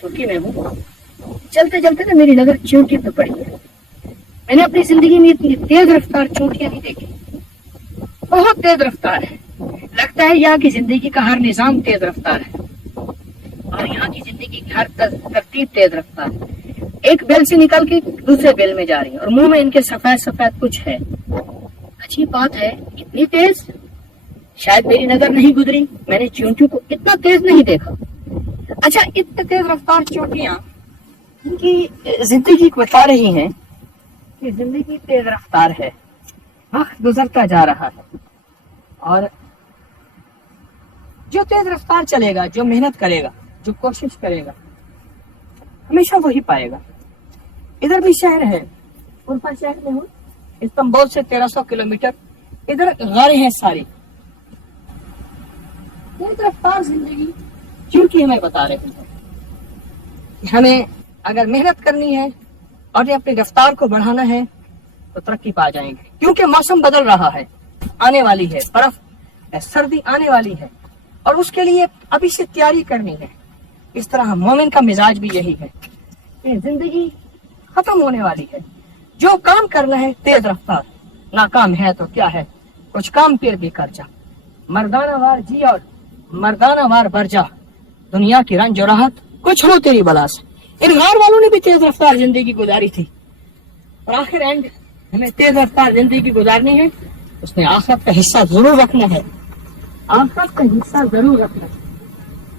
तुर्की में हूँ। चलते चलते ना मेरी नजर चोटी पे पड़ी है। मैंने अपनी जिंदगी में इतनी तेज रफ्तार चोटियां नहीं देखी, बहुत तेज रफ्तार है। लगता है यहाँ की जिंदगी का हर निजाम तेज रफ्तार है और यहाँ की जिंदगी की हर तरतीब तेज रफ्तार है। एक बेल से निकल के दूसरे बेल में जा रही है और मुंह में इनके सफेद सफेद कुछ है। अजीब बात है, इतनी तेज शायद मेरी नजर नहीं गुजरी। मैंने चींटियों को इतना तेज नहीं देखा। अच्छा, इतने तेज रफ्तार चींटियां इनकी जिंदगी को बता रही हैं कि जिंदगी तेज रफ्तार है, वक्त गुजरता जा रहा है और जो तेज रफ्तार चलेगा, जो मेहनत करेगा, जो कोशिश करेगा, हमेशा वही पाएगा। इधर भी शहर है, उल्फा शहर में हूँ, इस्तांबुल से 1300 किलोमीटर। इधर गाड़े हैं सारी। तेज रफ्तार जिंदगी क्योंकि हमें बता रहे हैं कि हमें अगर मेहनत करनी है और अपनी रफ्तार को बढ़ाना है तो तरक्की पा जाएंगे। क्योंकि मौसम बदल रहा है, आने वाली है बर्फ, सर्दी आने वाली है और उसके लिए अभी से तैयारी करनी है। इस तरह मोमिन का मिजाज भी यही है कि जिंदगी खत्म होने वाली है, जो काम करना है तेज रफ्तार। नाकाम है तो क्या है, कुछ काम फिर भी कर जा। मर्दाना वार जी और मर्दाना वार बर जा, दुनिया की रंज और राहत कुछ हो तेरी बला से। इन गार वालों ने भी तेज रफ्तार जिंदगी गुजारी थी और आखिर एंड हमें तेज रफ्तार जिंदगी गुजारनी है, उसमें आखिरत का हिस्सा जरूर रखना है। आखिरत का हिस्सा जरूर रखना है।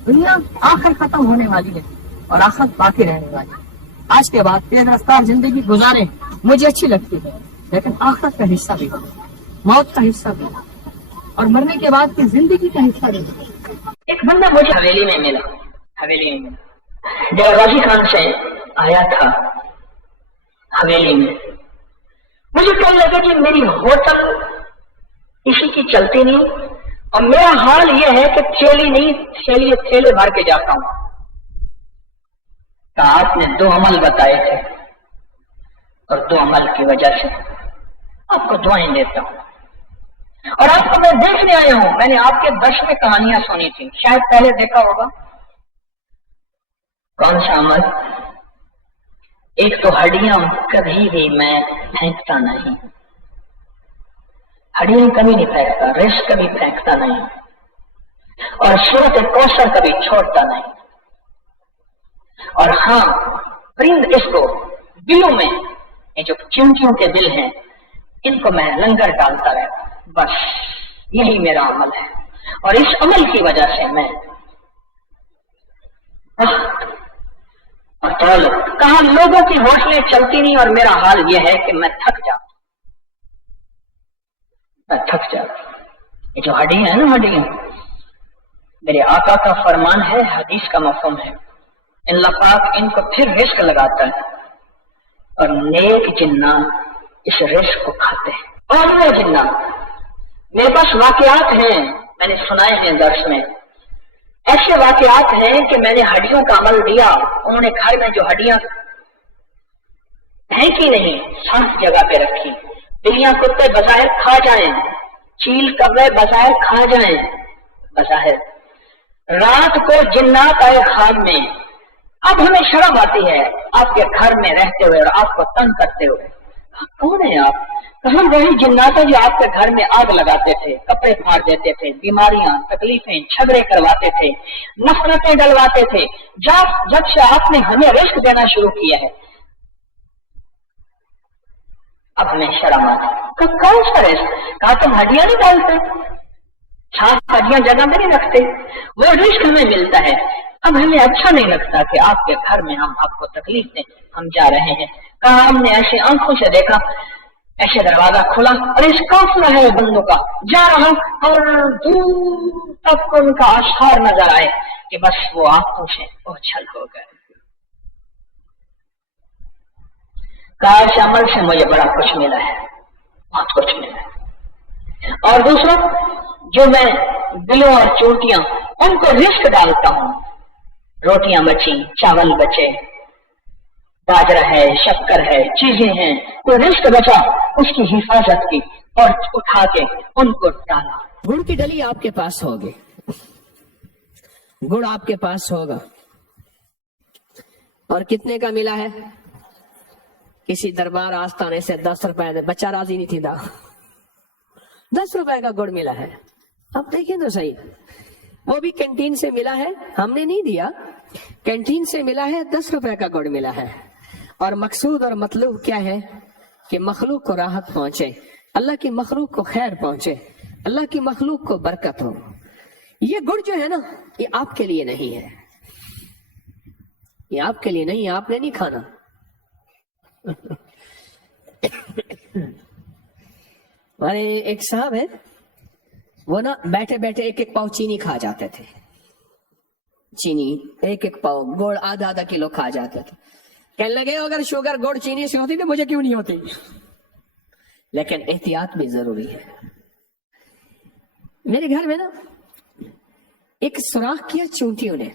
दुनिया आखिर खत्म होने वाली है और आखिरत बाकी रहने वाली है। आज के बाद तेज रफ्तार जिंदगी गुजारे मुझे अच्छी लगती है, लेकिन आखिरत का हिस्सा भी, मौत का हिस्सा भी और मरने के बाद की जिंदगी का हिस्सा भी। एक बंदा मुझे हवेली में मिला, जब गाजी खान से आया था हवेली में। मुझे कल लगा कि मेरी होटल किसी की चलती नहीं और मेरा हाल यह है कि थैले भर के जाता हूं। तो आपने 2 अमल बताए थे और 2 अमल की वजह से आपको दुआएं देता हूं और आपको मैं देखने आया हूं। मैंने आपके दर्श में कहानियां सुनी थी, शायद पहले देखा होगा। कौन सा अमल? एक तो हड्डियां कभी भी मैं फेंकता नहीं, हड्डियां कभी नहीं फेंकता, रेश कभी फेंकता नहीं और सूरत कौसर कभी छोड़ता नहीं। और हाँ, परिंद इसको बिलों में, ये जो चींटियों के बिल हैं, इनको मैं लंगर डालता रहता। बस यही मेरा अमल है और इस अमल की वजह से मैं कहा लोगों की हौसलें चलती नहीं और मेरा हाल यह है कि मैं थक जाता। ये जो हड्डियां है ना, हड्डियां मेरे आका का फरमान है, हदीस का मफहूम है। अल्लाह पाक इनको फिर रिस्क लगाता है और नेक जिन्नात इस रिस्क को खाते हैं। और मैं जिन्नात, मेरे पास वाकयात हैं, मैंने सुनाए हैं दर्स में। ऐसे वाकयात हैं कि मैंने हड्डियों का अमल दिया, उन्होंने घर में जो हड्डियां फेंकी नहीं, शांत जगह पे रखी। बिल्लियां कुत्ते बज़ाहिर खा जाएं, चील कौवे बज़ाहिर खा जाएं, बज़ाहिर। रात को जिन्नात आए ख्वाब में। अब हमें शर्म आती है आपके घर में रहते हुए और आपको तंग करते हुए। कौन है आप? कहाँ वही जिन्नात जो आपके घर में आग लगाते थे, कपड़े फाड़ देते थे, बीमारियां, तकलीफें, झगड़े करवाते थे, नफरतें डलवाते थे। जब से आपने हमें रिस्क देना शुरू किया है, अब हमें शर्म आती। कौन सा रिस्क? कहा तुम हड्डियां नहीं डालते, साफ हड्डियां जगह में नहीं रखते, वो रिस्क हमें मिलता है। अब हमें अच्छा नहीं लगता कि आपके घर में हम आपको तकलीफ दें, हम जा रहे हैं। कहा हमने ऐसे आंखों से देखा, ऐसे दरवाजा खुला और इस काफिला है बंदों का जा रहा और दूर तक उनका आसार नजर आए कि बस वो आंखों से ओझल हो गए। काश अमल से मुझे बड़ा कुछ मिला है, बहुत कुछ मिला है। और दूसरा, जो मैं बिलों और चोटियां उनको रिस्क डालता हूं, रोटियां बची, चावल बचे, बाजरा है, शक्कर है, चीजें हैं, तो रिस्क बचा, उसकी हिफाजत की और उठा के उनको डाला। गुड़ की डली आपके पास होगी, गुड़ आपके पास होगा, اور کتنے کا ملا ہے؟ کسی دربار آستانے سے 10 روپے میں، بچہ راضی نہیں تھا، 10 روپے کا گڑ ملا ہے۔ اب دیکھیں تو صحیح، وہ بھی کینٹین سے ملا ہے، ہم نے نہیں دیا، کینٹین سے ملا ہے، 10 روپے کا گڑ ملا ہے۔ اور مقصود اور مطلوب کیا ہے؟ کہ مخلوق کو راحت پہنچے، اللہ کی مخلوق کو خیر پہنچے، اللہ کی مخلوق کو برکت ہو۔ یہ گڑ جو ہے نا، یہ آپ کے لیے نہیں ہے، یہ آپ کے لیے نہیں، آپ نے نہیں کھانا۔ ہمارے ایک صاحب ہے، وہ نا بیٹھے بیٹھے ایک ایک پاؤ چینی کھا جاتے تھے، چینی ایک ایک پاؤ، گڑ آدھا آدھا کلو کھا جاتے تھے۔ کہنے لگے اگر شوگر گڑ چینی سے ہوتی تو مجھے کیوں نہیں ہوتی؟ لیکن احتیاط بھی ضروری ہے۔ میرے گھر میں نا ایک سوراخ کیا چونٹیوں نے،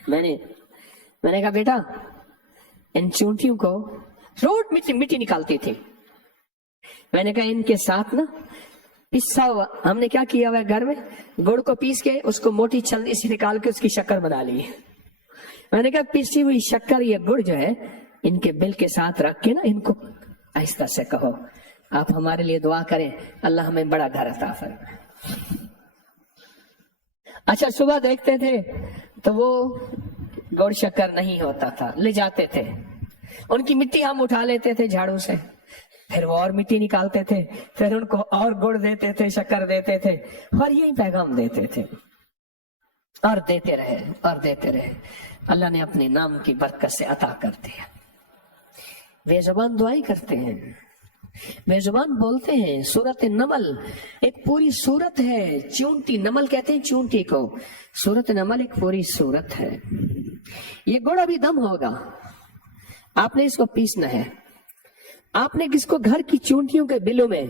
میں نے کہا بیٹا ان چونٹیوں کو روز مٹی نکالتی تھی، میں نے کہا ان کے ساتھ نا پسا ہوا، ہم نے کیا کیا ہوا گھر میں، گڑ کو پیس کے اس کو موٹی چھلنی سے نکال کے اس کی شکر بنا لی۔ میں نے کہا پیسی ہوئی شکر یہ گڑ جو ہے ان کے بل کے ساتھ رکھ کے نا ان کو آہستہ سے کہو آپ ہمارے لیے دعا کریں اللہ ہمیں بڑا گھر عطا فرمائے۔ اچھا صبح دیکھتے تھے تو وہ گڑ شکر نہیں ہوتا تھا، لے جاتے تھے، ان کی مٹی ہم اٹھا لیتے تھے جھاڑو سے، پھر وہ اور مٹی نکالتے تھے، پھر ان کو اور گڑ دیتے تھے، شکر دیتے تھے، اور یہی پیغام دیتے تھے، اور دیتے رہے اور دیتے رہے۔ اللہ نے اپنے نام کی برکت سے عطا کر دیا۔ بے زبان دعائیں کرتے ہیں، بے زبان بولتے ہیں۔ سورت نمل ایک پوری سورت ہے، چونٹی نمل کہتے ہیں چونٹی کو، سورت نمل ایک پوری سورت ہے۔ یہ گڑ ابھی دم ہوگا، آپ نے اس کو پیسنا ہے۔ آپ نے کس کو گھر کی چونٹیوں کے بلوں میں،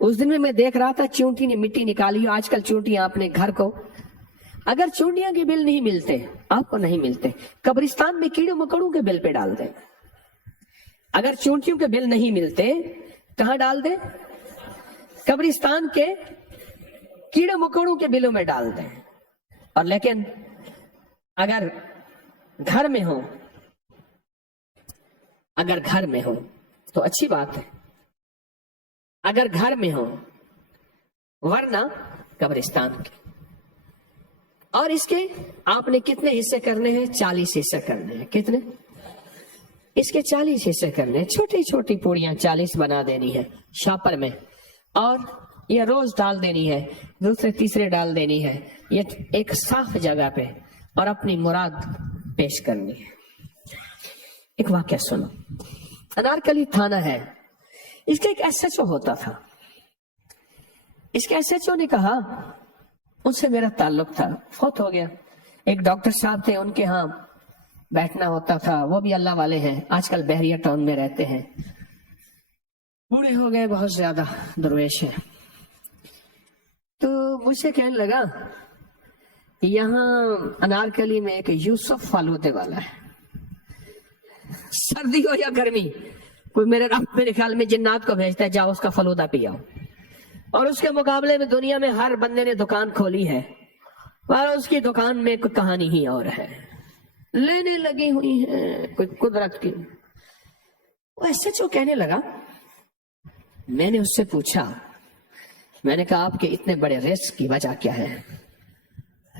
اس دن میں دیکھ رہا تھا چونٹی نے مٹی نکالی، آج کل چونٹیاں اپنے گھر کو، اگر چونٹیاں کے بل نہیں ملتے، آپ کو نہیں ملتے، قبرستان میں کیڑے مکوڑوں کے بل پہ ڈال دیں۔ اگر چونٹیوں کے بل نہیں ملتے کہاں ڈال دیں؟ قبرستان کے کیڑے مکوڑوں کے بلوں میں ڈال دیں۔ اور لیکن اگر گھر میں ہو، اگر گھر میں ہو تو اچھی بات ہے، اگر گھر میں ہو، ورنہ قبرستان کے۔ اور اس کے آپ نے کتنے حصے کرنے ہیں؟ 40 حصے کرنے ہیں۔ کتنے؟ اس کے 40 حصے کرنے ہیں، چھوٹی چھوٹی پوڑیاں 40 بنا دینی ہے شاپر میں، اور یہ روز ڈال دینی ہے، دوسرے تیسرے ڈال دینی ہے، یہ ایک صاف جگہ پہ، اور اپنی مراد پیش کرنی ہے۔ ایک واقعہ سنو، انارکلی تھانہ ہے، اس کا ایک ایس ایچ او ہوتا تھا۔ اس کے ایس ایچ او نے کہا، ان سے میرا تعلق تھا، فوت ہو گیا، ایک ڈاکٹر صاحب تھے، ان کے ہاں بیٹھنا ہوتا تھا، وہ بھی اللہ والے ہیں، آج کل بحریہ ٹاؤن میں رہتے ہیں، بوڑھے ہو گئے، بہت زیادہ درویش ہیں۔ تو مجھ سے کہنے لگا یہاں انارکلی میں ایک یوسف فالودے والا ہے، سردی ہو یا گرمی، کوئی میرے خیال میں جنات کو بھیجتا ہے، جاؤ اس کا فلودہ پیاؤ، اور اس کے مقابلے میں دنیا میں ہر بندے نے دکان کھولی ہے، اور اس کی دکان میں کوئی کہانی ہی اور ہے، لینے لگی ہوئی ہیں کوئی قدرت کی۔ وہ ایسے جو کہنے لگا، میں نے اس سے پوچھا، میں نے کہا آپ کے اتنے بڑے رزق کی وجہ کیا ہے؟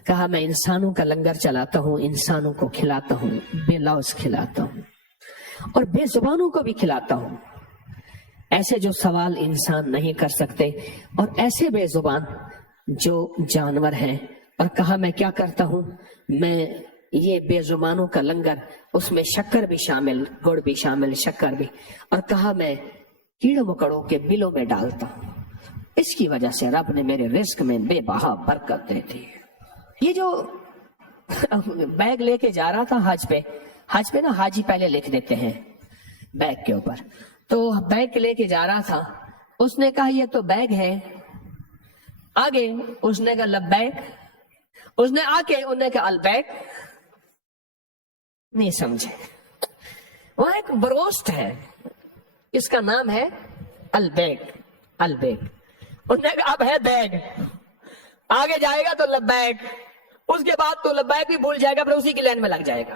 کہا میں انسانوں کا لنگر چلاتا ہوں، انسانوں کو کھلاتا ہوں، بے لوث کھلاتا ہوں، اور بے زبانوں کو بھی کھلاتا ہوں، ایسے جو سوال انسان نہیں کر سکتے، اور ایسے بے زبان جو جانور ہیں۔ اور کہا میں کیا کرتا ہوں، میں یہ بے زبانوں کا لنگر، اس میں شکر بھی شامل، گڑ بھی شامل، شکر بھی، اور کہا میں کیڑے مکڑوں کے بلوں میں ڈالتا ہوں، اس کی وجہ سے رب نے میرے رزق میں بے بہا برکت دے دی۔ یہ جو بیگ لے کے جا رہا تھا حج پہ نا حاجی پہلے لکھ دیتے ہیں بیگ کے اوپر، تو بیگ لے کے جا رہا تھا، اس نے کہا یہ تو بیگ ہے، آگے اس نے کہا لبیک، اس نے آ کے انہوں نے کہا البیک، نہیں سمجھے۔ وہ ایک بروسٹ ہے، اس کا نام ہے البیک، البیک، انہوں نے کہا اب ہے بیگ، آگے جائے گا تو لبیک، اس کے بعد تو لبیک بھی بھول جائے گا، پھر اسی کی لائن میں لگ جائے گا۔